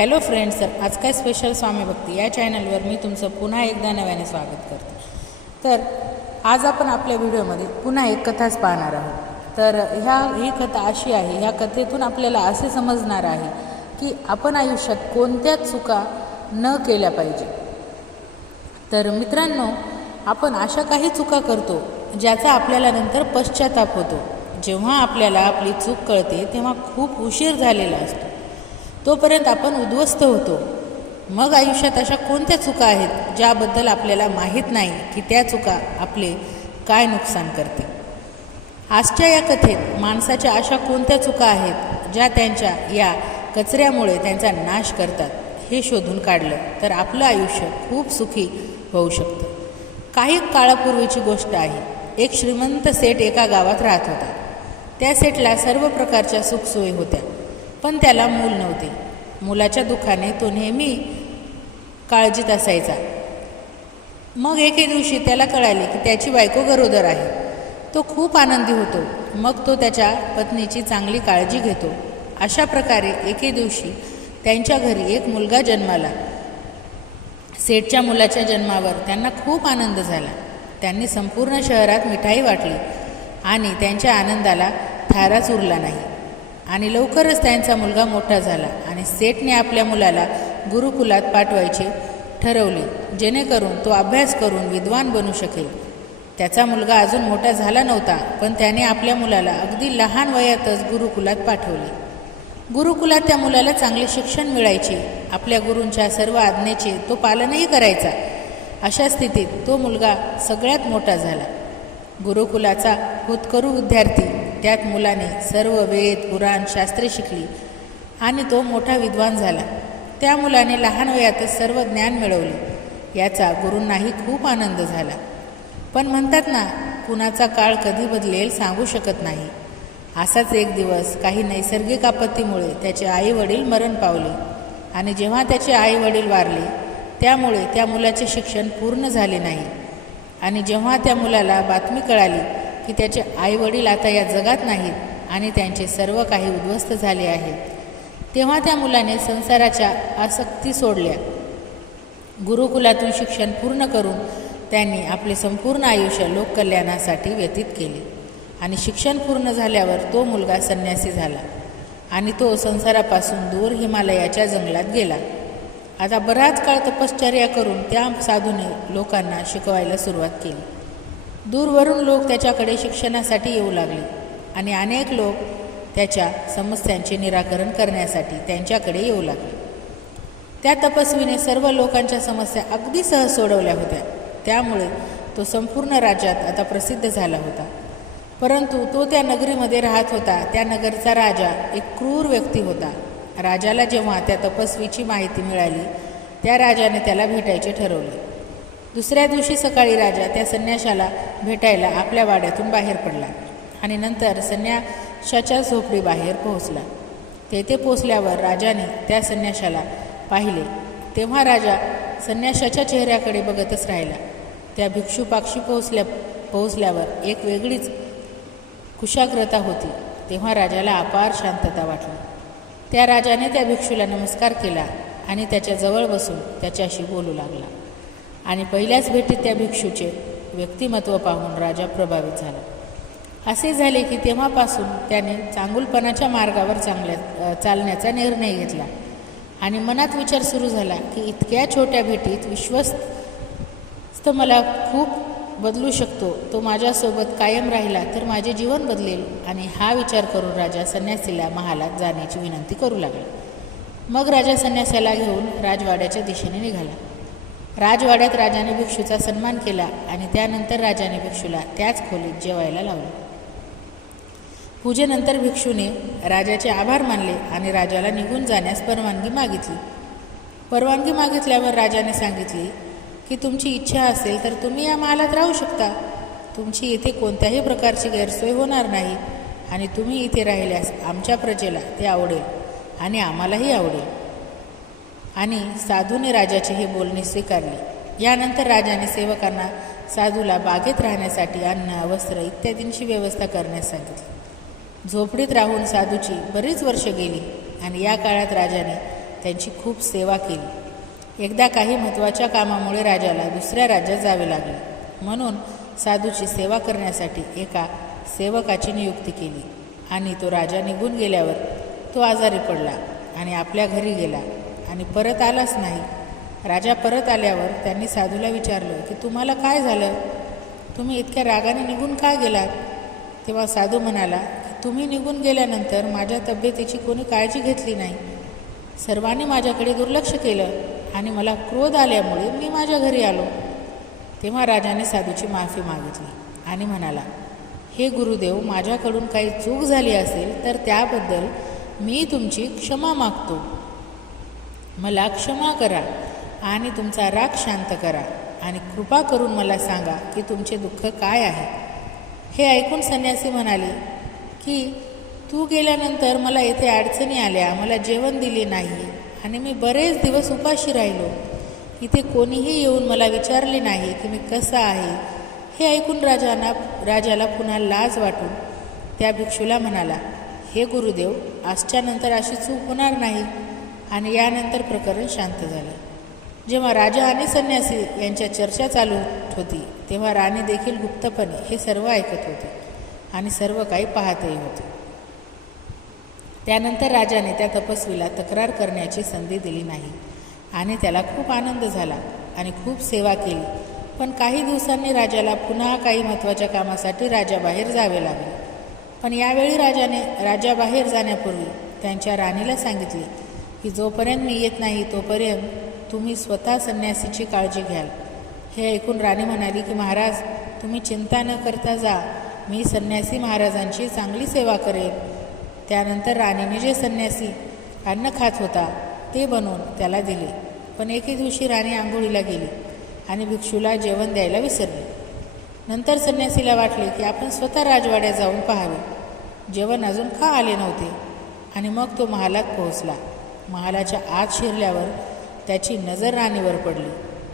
Hello friends sir आज काय special स्वामी भक्ती? या चॅनलवर मी तुमचं पुन्हा एकदा नव्याने स्वागत करते. तर आज आपण आपल्या व्हिडिओमध्ये पुन्हा एक कथाच पाहणार आहोत. तर ह्या ही कथा अशी आहे ह्या कथेतून आपल्याला असे समजणार आहे की आपण आयुष्यात कोणत्या चुका न केल्या पाहिजे. तर मित्रांनो आपण अशा काही चुका करतो ज्याचा आपल्याला नंतर पश्चाताप होतो. जेव्हा आपल्याला आपली चूक कळते तेव्हा खूप उशीर झालेला असतो. तोपर्यंत आपण उद्ध्वस्त होतो. मग आयुष्यात अशा कोणत्या चुका आहेत ज्याबद्दल आपल्याला माहीत नाही की त्या चुका आपले काय नुकसान करते आजच्या या कथेत माणसाच्या अशा कोणत्या चुका आहेत ज्या त्यांच्या या कचऱ्यामुळे त्यांचा नाश करतात हे शोधून काढलं तर आपलं आयुष्य खूप सुखी होऊ शकतं. काही काळापूर्वीची गोष्ट आहे. एक श्रीमंत सेठ एका गावात राहत होता. त्या सेटला सर्व प्रकारच्या सुखसोयी होत्या. पण त्याला मूल नव्हते. मुलाच्या दुखाने तो नेहमी काळजीत असायचा. मग एके दिवशी त्याला कळाले की त्याची बायको गरोदर आहे. तो खूप आनंदी होतो. मग तो त्याच्या पत्नीची चांगली काळजी घेतो. अशा प्रकारे एके दिवशी त्यांच्या घरी एक मुलगा जन्माला. सेठच्या मुलाच्या जन्मावर त्यांना खूप आनंद झाला. त्यांनी संपूर्ण शहरात मिठाई वाटली आणि त्यांच्या आनंदाला थाराच उरला नाही. आणि लवकरच त्यांचा मुलगा मोठा झाला आणि सेठने आपल्या मुलाला गुरुकुलात पाठवायचे ठरवले जेणेकरून तो अभ्यास करून विद्वान बनू शकेल. त्याचा मुलगा अजून मोठा झाला नव्हता पण त्याने आपल्या मुलाला अगदी लहान वयातच गुरुकुलात पाठवले. गुरुकुलात त्या मुलाला चांगले शिक्षण मिळायचे. आपल्या गुरूंच्या सर्व आज्ञेचे तो पालनही करायचा. अशा स्थितीत तो मुलगा सगळ्यात मोठा झाला. गुरुकुलाचा होतकरू विद्यार्थी त्यात मुलाने सर्व वेद पुराण शास्त्रे शिकली आणि तो मोठा विद्वान झाला. त्या मुलाने लहान वयातच सर्व ज्ञान मिळवले. याचा गुरूंनाही खूप आनंद झाला. पण म्हणतात ना कुणाचा काळ कधी बदलेल सांगू शकत नाही. असाच एक दिवस काही नैसर्गिक आपत्तीमुळे त्याचे आई वडील मरण पावले आणि जेव्हा त्याचे आई वडील वारले त्यामुळे त्या मुलाचे शिक्षण पूर्ण झाले नाही. आणि जेव्हा त्या मुलाला बातमी कळाली की त्याचे आईवडील आता या जगात नाहीत आणि त्यांचे सर्व काही उद्ध्वस्त झाले आहे. तेव्हा त्या मुलाने संसाराच्या आसक्ती सोडल्या. गुरुकुलातून शिक्षण पूर्ण करून त्यांनी आपले संपूर्ण आयुष्य लोककल्याणासाठी व्यतीत केले आणि शिक्षण पूर्ण झाल्यावर तो मुलगा संन्यासी झाला आणि तो संसारापासून दूर हिमालयाच्या जंगलात गेला. आता बराच काळ तपश्चर्या करून त्या साधूने लोकांना शिकवायला सुरुवात केली. दूरवरून लोक त्याच्याकडे शिक्षणासाठी येऊ लागले आणि अनेक लोक त्याच्या समस्यांचे निराकरण करण्यासाठी त्यांच्याकडे येऊ लागले. त्या तपस्वीने सर्व लोकांच्या समस्या अगदी सहज सोडवल्या होत्या. त्यामुळे तो संपूर्ण राज्यात आता प्रसिद्ध झाला होता. परंतु तो त्या नगरीमध्ये राहत होता. त्या नगरचा राजा एक क्रूर व्यक्ती होता. राजाला जेव्हा त्या तपस्वीची माहिती मिळाली त्या राजाने त्याला भेटायचे ठरवले. दुसऱ्या दिवशी सकाळी राजा त्या संन्याशाला भेटायला आपल्या वाड्यातून बाहेर पडला आणि नंतर संन्याशाच्या झोपडीबाहेर पोहोचला. तेथे पोचल्यावर राजाने त्या संन्याशाला पाहिले. तेव्हा राजा संन्याशाच्या चेहऱ्याकडे बघतच राहिला. त्या भिक्षुपाक्षी पोहोचल्या पोहोचल्यावर एक वेगळीच कुशाग्रता होती. तेव्हा राजाला अपार शांतता वाटली. त्या राजाने त्या भिक्षूला नमस्कार केला आणि त्याच्याजवळ बसून त्याच्याशी बोलू लागला. आणि पहिल्याच भेटीत त्या भिक्षूचे व्यक्तिमत्व पाहून राजा प्रभावित झाला. असे झाले की तेव्हापासून त्याने चांगुलपणाच्या मार्गावर चांगल्या चालण्याचा निर्णय घेतला. आणि मनात विचार सुरू झाला की इतक्या छोट्या भेटीत विश्वस्त मला खूप बदलू शकतो. तो माझ्यासोबत कायम राहिला तर माझे जीवन बदलेल आणि हा विचार करून राजा संन्यासीला महालात जाण्याची विनंती करू लागला. मग राजा संन्यासाला घेऊन राजवाड्याच्या दिशेने निघाला. राजवाड्यात राजाने भिक्षूचा सन्मान केला आणि त्यानंतर राजाने भिक्षूला त्याच खोलीत जेवायला लावलं. पूजेनंतर भिक्षूने राजाचे आभार मानले आणि राजाला निघून जाण्यास परवानगी मागितली. परवानगी मागितल्यावर राजाने सांगितले की तुमची इच्छा असेल तर तुम्ही या महालात राहू शकता. तुमची इथे कोणत्याही प्रकारची गैरसोय होणार नाही आणि तुम्ही इथे राहिल्यास आमच्या प्रजेला ते आवडेल आणि आम्हालाही आवडेल. आणि साधूने राजाचे हे बोलणे स्वीकारले. यानंतर राजाने सेवकांना साधूला बागेत राहण्यासाठी अन्न वस्त्र इत्यादींची व्यवस्था करण्यास सांगितली. झोपडीत राहून साधूची बरीच वर्ष गेली आणि या काळात राजाने त्यांची खूप सेवा केली. एकदा काही महत्त्वाच्या कामामुळे राजाला दुसऱ्या राज्यात जावे लागले. म्हणून साधूची सेवा करण्यासाठी एका सेवकाची नियुक्ती केली आणि तो राजा निघून गेल्यावर तो आजारी पडला आणि आपल्या घरी गेला. आणि परत आलाच नाही. राजा परत आल्यावर त्यांनी साधूला विचारलं की तुम्हाला काय झालं? तुम्ही इतक्या रागाने निघून का गेलात? तेव्हा साधू म्हणाला की तुम्ही निघून गेल्यानंतर माझ्या तब्येतीची कोणी काळजी घेतली नाही. सर्वांनी माझ्याकडे दुर्लक्ष केलं आणि मला क्रोध आल्यामुळे मी माझ्या घरी आलो. तेव्हा राजाने साधूची माफी मागितली आणि म्हणाला हे गुरुदेव माझ्याकडून काही चूक झाली असेल तर त्याबद्दल मी तुमची क्षमा मागतो. मला क्षमा करा आणि तुमचा राग शांत करा आणि कृपा करून मला सांगा की तुमचे दुःख काय आहे. हे ऐकून संन्यासी म्हणाले की तू गेल्यानंतर मला येथे अडचणी आल्या मला जेवण दिले नाही आणि मी बरेच दिवस उपाशी राहिलो. इथे कोणीही येऊन मला विचारले नाही की मी कसा आहे. हे ऐकून राजांना राजाला पुन्हा लाज वाटून त्या भिक्षूला म्हणाला हे गुरुदेव आजच्यानंतर अशी चूक होणार नाही. आणि यानंतर प्रकरण शांत झालं. जेव्हा राजा आणि संन्यासी यांच्या चर्चा चालू होती तेव्हा राणी देखील गुप्तपणे हे सर्व ऐकत होते आणि सर्व काही पाहतही होते. त्यानंतर राजाने त्या तपस्वीला तक्रार करण्याची संधी दिली नाही आणि त्याला खूप आनंद झाला आणि खूप सेवा केली. पण काही दिवसांनी राजाला पुन्हा काही महत्त्वाच्या कामासाठी राजाबाहेर जावे लागले. पण यावेळी राजाने राजाबाहेर जाण्यापूर्वी त्यांच्या राणीला सांगितले की जोपर्यंत मी येत नाही तोपर्यंत तुम्ही स्वतः संन्यासीची काळजी घ्याल. हे ऐकून राणी म्हणाली की महाराज तुम्ही चिंता न करता जा. मी संन्यासी महाराजांची चांगली सेवा करेन. त्यानंतर राणीने जे संन्यासी अन्न खात होता ते बनवून त्याला दिले. पण एके दिवशी राणी आंघोळीला गेली आणि भिक्षूला जेवण द्यायला विसरले. नंतर संन्यासीला वाटले की आपण स्वतः राजवाड्यात जाऊन पाहावे. जेवण अजून का आले नव्हते? आणि मग तो महालात पोहोचला. महालाच्या आत शिरल्यावर त्याची नजर राणीवर पडली.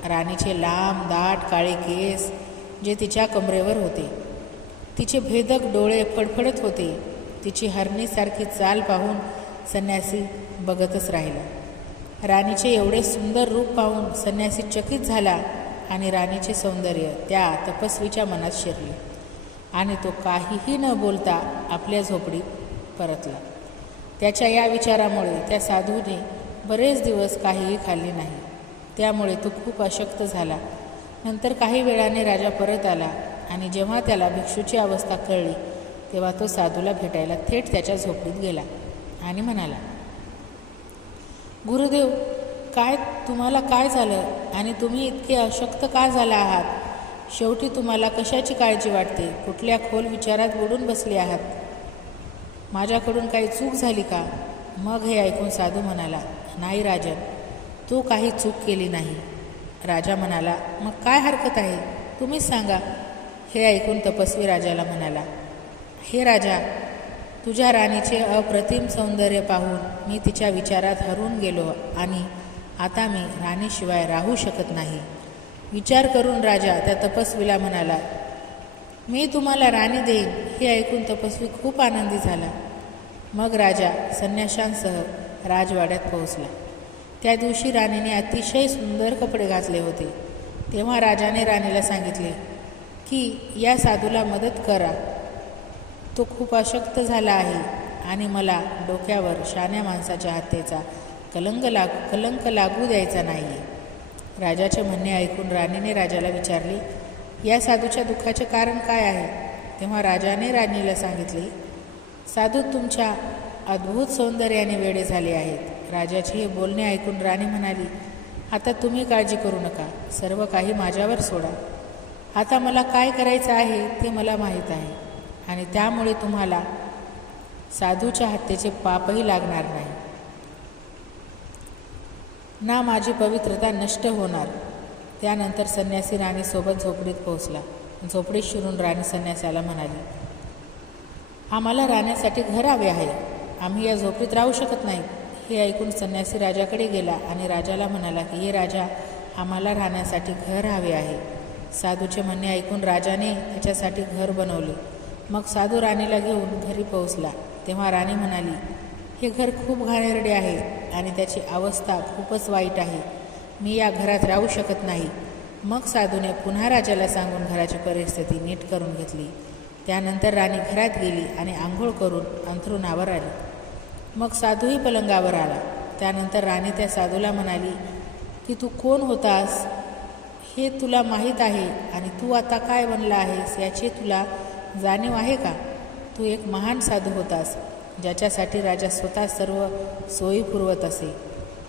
राणीचे लांब दाट काळे केस जे तिच्या कमरेवर होते. तिचे भेदक डोळे फडफडत होते. तिची हरणीसारखी चाल पाहून संन्यासी बघतच राहिला. राणीचे एवढे सुंदर रूप पाहून संन्यासी चकित झाला आणि राणीचे सौंदर्य त्या तपस्वीच्या मनात शिरले आणि तो काहीही न बोलता आपल्या झोपडीत परतला. त्याच्या या विचारामुळे त्या साधूने बरेच दिवस काहीही खाल्ले नाही. त्यामुळे तो खूप अशक्त झाला. नंतर काही वेळाने राजा परत आला आणि जेव्हा त्याला भिक्षूची अवस्था कळली तेव्हा तो साधूला भेटायला थेट त्याच्या झोपडीत गेला आणि म्हणाला गुरुदेव काय तुम्हाला काय झालं आणि तुम्ही इतके अशक्त का झाला आहात? शेवटी तुम्हाला कशाची काळजी वाटते? कुठल्या खोल विचारात बुडून बसले आहात? माझ्याकडून काही चूक झाली का? मग हे ऐकून साधू म्हणाला नाही राजन तू काही चूक केली नाही. राजा म्हणाला मग काय हरकत आहे? तुम्हीच सांगा. हे ऐकून तपस्वी राजाला म्हणाला हे राजा तुझ्या राणीचे अप्रतिम सौंदर्य पाहून मी तिच्या विचारात हरून गेलो आणि आता मी राणीशिवाय राहू शकत नाही. विचार करून राजा त्या तपस्वीला म्हणाला मी तुम्हाला राणी देईन. हे ऐकून तपस्वी खूप आनंदी झाला. मग राजा संन्याशांसह राजवाड्यात पोहोचला. त्या दिवशी राणीने अतिशय सुंदर कपडे घातले होते. तेव्हा राजाने राणीला सांगितले की या साधूला मदत करा. तो खूप अशक्त झाला आहे आणि मला डोक्यावर शाण्या माणसाच्या हत्येचा कलंक लाग कलंक लागू द्यायचा नाही आहे राजाचे म्हणणे ऐकून राणीने राजाला विचारले या साधूच्या दुःखाचे कारण काय आहे? तेव्हा राजाने राणीला सांगितले साधू तुमच्या अद्भुत सौंदर्याने वेडे झाले आहेत. राजाचे हे बोलणे ऐकून राणी म्हणाली आता तुम्ही काळजी करू नका. सर्व काही माझ्यावर सोडा. आता मला काय करायचं आहे ते मला माहीत आहे आणि त्यामुळे तुम्हाला साधूच्या हत्येचे पापही लागणार नाही. ना माझी पवित्रता नष्ट होणार. त्यानंतर संन्यासी राणीसोबत झोपडीत पोहोचला. झोपडीत शिरून राणी संन्यासाला म्हणाली आम्हाला राहण्यासाठी घर हवे आहे. आम्ही या झोपडीत राहू शकत नाही. हे ऐकून संन्यासी राजाकडे गेला आणि राजाला म्हणाला की हे राजा आम्हाला राहण्यासाठी घर हवे आहे. साधूचे म्हणणे ऐकून राजाने त्याच्यासाठी घर बनवले. मग साधू राणीला घेऊन घरी पोहोचला. तेव्हा राणी म्हणाली हे घर खूप घाणेरडे आहे आणि त्याची अवस्था खूपच वाईट आहे. मी या घरात राहू शकत नाही. मग साधूने पुन्हा राजाला सांगून घराची परिस्थिती नीट करून घेतली. त्यानंतर राणी घरात गेली आणि आंघोळ करून अंथरुणावर आली. मग साधूही पलंगावर आला. त्यानंतर राणी त्या साधूला म्हणाली की तू कोण होतास? हे तुला माहीत आहे आणि तू आता काय बनला आहेस याची तुला जाणीव आहे का? तू एक महान साधू होतास ज्याच्यासाठी राजा स्वतः सर्व सोयी पुरवत असे.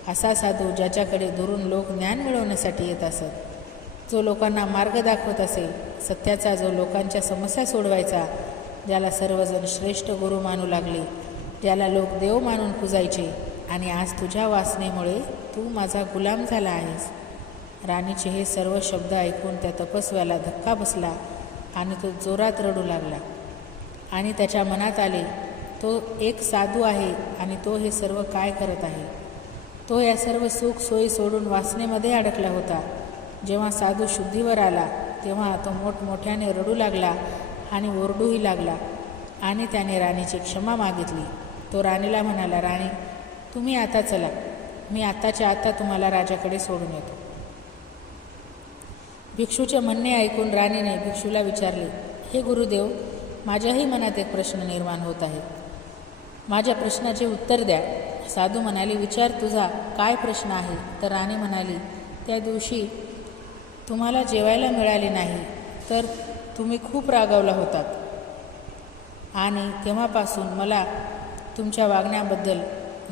असा साधू ज्याच्याकडे दुरून लोक ज्ञान मिळवण्यासाठी येत असत. जो लोकांना मार्ग दाखवत असे सत्याचा जो लोकांच्या समस्या सोडवायचा ज्याला सर्वजण श्रेष्ठ गुरु मानू लागले ज्याला लोक देव मानून पुजायचे आणि आज तुझ्या वासनेमुळे तू माझा गुलाम झाला आहेस. राणीचे हे सर्व शब्द ऐकून त्या तपस्व्याला धक्का बसला आणि तो जोरात रडू लागला. आणि त्याच्या मनात आले तो एक साधू आहे आणि तो हे सर्व काय करत आहे? तो या सर्व सुख सोयी सोडून वासनेमध्ये अडकला होता. जेव्हा साधू शुद्धीवर आला तेव्हा तो मोठमोठ्याने रडू लागला आणि ओरडूही लागला. आणि त्याने राणीची क्षमा मागितली. तो राणीला म्हणाला राणी तुम्ही आता चला. मी आत्ताच्या आता तुम्हाला राजाकडे सोडून येतो. भिक्षूचे म्हणणे ऐकून राणीने भिक्षूला विचारले हे गुरुदेव माझ्याही मनात एक प्रश्न निर्माण होत आहे. माझ्या प्रश्नाचे उत्तर द्या. साधू म्हणाले विचार तुझा काय प्रश्न आहे? तर राणी म्हणाली त्या दिवशी तुम्हाला जेवायला मिळाले नाही तर तुम्ही खूप रागावला होतात. आणि तेव्हापासून मला तुमच्या वागण्याबद्दल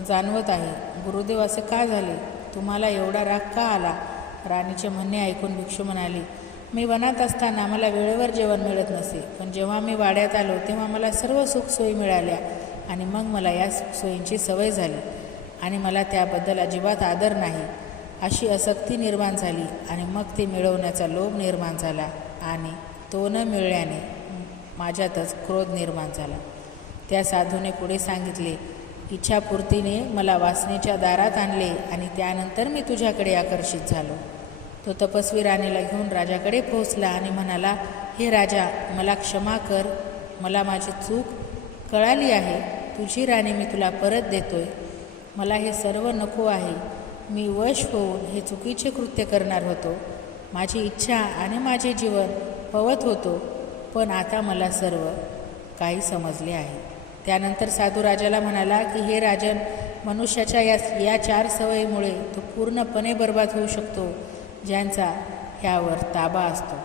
जाणवत आहे. गुरुदेव असे का झाले? तुम्हाला एवढा राग का आला? राणीचे म्हणणे ऐकून भिक्षू म्हणाले मी वनात असताना मला वेळेवर जेवण मिळत नसे पण जेव्हा मी वाड्यात आलो तेव्हा मला सर्व सुखसोयी मिळाल्या आणि मग मला या सुखसोयींची सवय झाली आणि मला त्याबद्दल अजिबात आदर नाही. अशी आसक्ती निर्माण झाली आणि मग ती मिळवण्याचा लोभ निर्माण झाला आणि तो न मिळल्याने माझ्यातच क्रोध निर्माण झाला. त्या साधूने पुढे सांगितले इच्छापूर्तीने मला वासनेच्या दारात आणले आणि त्यानंतर मी तुझ्याकडे आकर्षित झालो तो तपस्वी राणीला घेऊन राजाकडे पोहोचला आणि म्हणाला हे राजा मला क्षमा कर. मला माझी चूक कळाली आहे. तुझी राणी मी तुला परत देतोय. मला हे सर्व नको आहे. मी वश होऊन हे चुकीचे कृत्य करणार होतो. माझी इच्छा आणि माझे जीवन पवत होतो पण आता मला सर्व काही समजले आहे. त्यानंतर साधू राजाला म्हणाला की हे राजन मनुष्याच्या या या चार सवयीमुळे तो पूर्णपणे बर्बाद होऊ शकतो ज्यांचा ह्यावर ताबा असतो.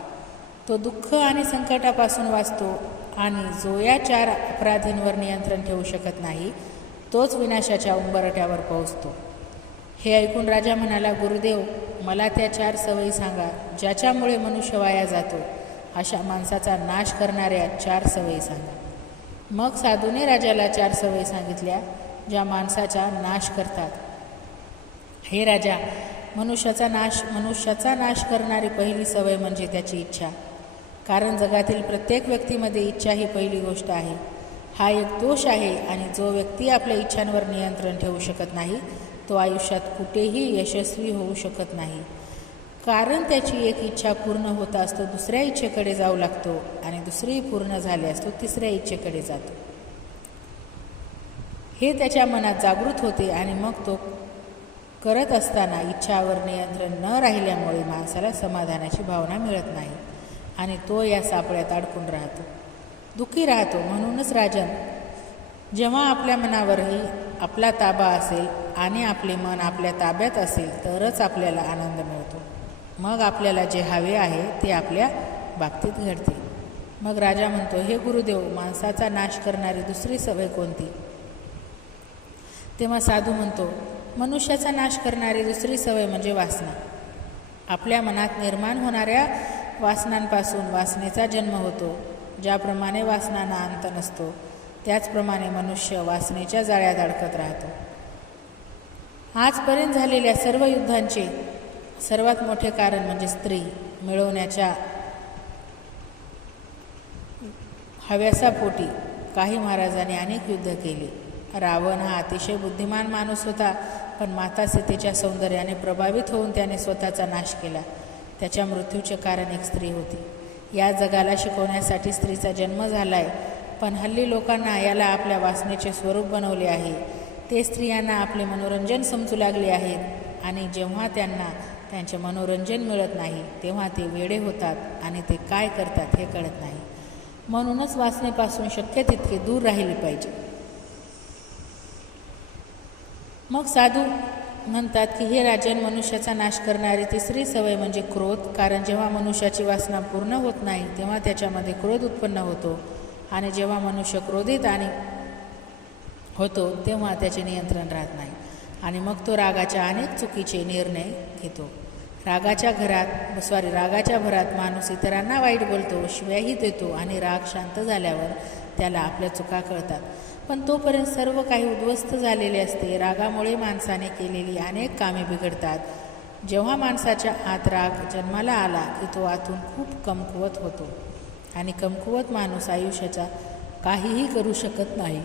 तो दुःख आणि संकटापासून वाचतो आणि जो या चार अपराधींवर नियंत्रण ठेवू शकत नाही तोच विनाशाच्या उंबरट्यावर पोहोचतो. हे ऐकून राजा म्हणाला गुरुदेव मला त्या चार सवयी सांगा ज्याच्यामुळे मनुष्य वाया जातो. अशा माणसाचा नाश करणाऱ्या चार सवयी सांगा. मग साधूने राजाला चार सवयी सांगितल्या ज्या माणसाचा नाश करतात. हे राजा मनुष्याचा नाश मनुष्याचा नाश करणारी पहिली सवय म्हणजे त्याची इच्छा. कारण जगातील प्रत्येक व्यक्तीमध्ये इच्छा ही पहिली गोष्ट आहे. हा एक दोष आहे आणि जो व्यक्ती आपल्या इच्छांवर नियंत्रण ठेवू शकत नाही तो आयुष्यात कुठेही यशस्वी होऊ शकत नाही. कारण त्याची एक इच्छा पूर्ण होताच तो दुसऱ्या इच्छेकडे जाऊ लागतो आणि दुसरी पूर्ण झाल्यास तो तिसऱ्या इच्छेकडे जातो. हे त्याच्या मनात जागृत होते आणि मग तो करत असताना इच्छावर नियंत्रण न राहिल्यामुळे माणसाला समाधानाची भावना मिळत नाही आणि तो या सापळ्यात अडकून राहतो. दुःखी राहतो. म्हणूनच राजन जेव्हा आपल्या मनावरही आपला ताबा असेल आणि आपले मन आपल्या ताब्यात असेल तरच आपल्याला आनंद मिळतो. मग आपल्याला जे हवे आहे ते आपल्या बाबतीत घडते मग राजा म्हणतो हे गुरुदेव माणसाचा नाश करणारी दुसरी सवय कोणती? तेव्हा साधू म्हणतो मनुष्याचा नाश करणारी दुसरी सवय म्हणजे वासना. आपल्या मनात निर्माण होणाऱ्या वासनांपासून वासनेचा जन्म होतो. ज्याप्रमाणे वासनांना अंत नसतो त्याचप्रमाणे मनुष्य वासनेच्या जाळ्यात अडकत राहतो. आजपर्यंत झालेल्या सर्व युद्धांचे सर्वात मोठे कारण म्हणजे स्त्री मिळवण्याच्या हव्यासापोटी काही महाराजांनी अनेक युद्ध केली. रावण हा अतिशय बुद्धिमान माणूस होता पण माता सीतेच्या सौंदर्याने प्रभावित होऊन त्याने स्वतःचा नाश केला. त्याच्या मृत्यूचे कारण एक स्त्री होती. या जगाला शिकवण्यासाठी स्त्रीचा जन्म झाला आहे पण हल्ली लोकांना याला आपल्या वासनेचे स्वरूप बनवले आहे. ते स्त्रियांना आपले मनोरंजन समजू लागले आहेत आणि जेव्हा त्यांना त्यांचे मनोरंजन मिळत नाही तेव्हा ते वेडे होतात आणि ते काय करतात हे कळत नाही. म्हणूनच वासनेपासून शक्य तितके दूर राहिले पाहिजे. मग साधू म्हणतात की हे राजन मनुष्याचा नाश करणारी तिसरी सवय म्हणजे क्रोध. कारण जेव्हा मनुष्याची वासना पूर्ण होत नाही तेव्हा त्याच्यामध्ये क्रोध उत्पन्न होतो. आणि जेव्हा मनुष्य क्रोधित आणि होतो तेव्हा त्याचे नियंत्रण राहत नाही. आणि मग तो रागाच्या अनेक चुकीचे निर्णय घेतो. रागाच्या घरात सॉरी रागाच्या भरात माणूस इतरांना वाईट बोलतो शिव्याही देतो आणि राग शांत झाल्यावर त्याला आपल्या चुका कळतात. पण तोपर्यंत सर्व काही उद्ध्वस्त झालेले असते. रागामुळे माणसाने केलेली अनेक कामे बिघडतात. जेव्हा माणसाच्या आत राग जन्माला आला की तो आतून खूप कमकुवत होतो. आणि कमकुवत माणूस आयुष्याचा काहीही करू शकत नाही.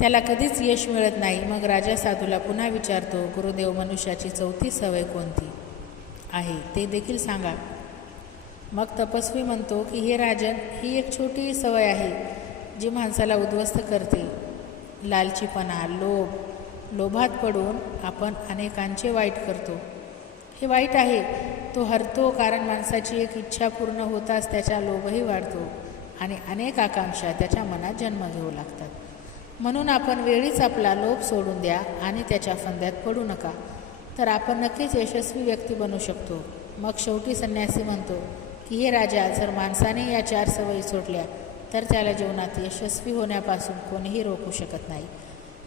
त्याला कधीच यश मिळत नाही. मग राजा साधूला पुन्हा विचारतो गुरुदेव मनुष्याची चौथी सवय कोणती आहे? ते देखील सांगा. मग तपस्वी म्हणतो की हे राजन ही एक छोटी सवय आहे जी माणसाला उद्ध्वस्त करते. लालचीपणा लोभ लोभात पडून आपण अनेकांचे वाईट करतो. हे वाईट आहे. तो हरतो कारण माणसाची एक इच्छा पूर्ण होताच त्याचा लोभही वाढतो आणि अनेक आकांक्षा त्याच्या मनात जन्म घेऊ लागतात. म्हणून आपण वेळीच आपला लोभ सोडून द्या आणि त्याच्या फंद्यात पडू नका. तर आपण नक्कीच यशस्वी व्यक्ती बनू शकतो. मग शेवटी संन्यासी म्हणतो की हे राजा जर माणसाने या चार सवयी सोडल्या तर त्याला जीवनात यशस्वी होण्यापासून कोणीही रोखू शकत नाही.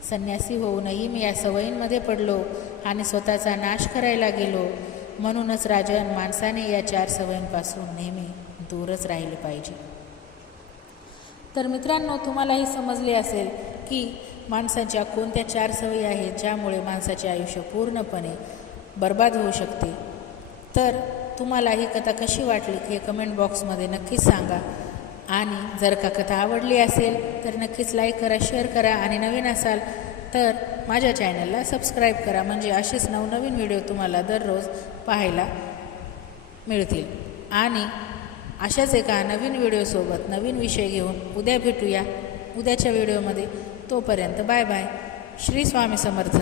संन्यासी होऊनही मी या सवयींमध्ये पडलो आणि स्वतःचा नाश करायला गेलो. म्हणूनच राजन माणसाने या चार सवयींपासून नेहमी दूरच राहिले पाहिजे. तर मित्रांनो तुम्हालाही समजले असेल की माणसाच्या कोणत्या चार सवयी आहेत ज्यामुळे माणसाचे आयुष्य पूर्णपणे बर्बाद होऊ शकते? तर तुम्हाला ही कथा कशी वाटली हे कमेंट बॉक्समध्ये नक्कीच सांगा. आणि जर का कथा आवडली असेल तर नक्कीच लाईक करा शेअर करा आणि नवीन असाल तर माझ्या चॅनलला सबस्क्राईब करा. म्हणजे असेच नवनवीन व्हिडिओ तुम्हाला दररोज पाहायला मिळतील. आणि अशाच एका नवीन व्हिडिओसोबत नवीन विषय घेऊन उद्या भेटूया. उद्याच्या व्हिडिओमध्ये तोपर्यंत बाय बाय. श्री स्वामी समर्थ.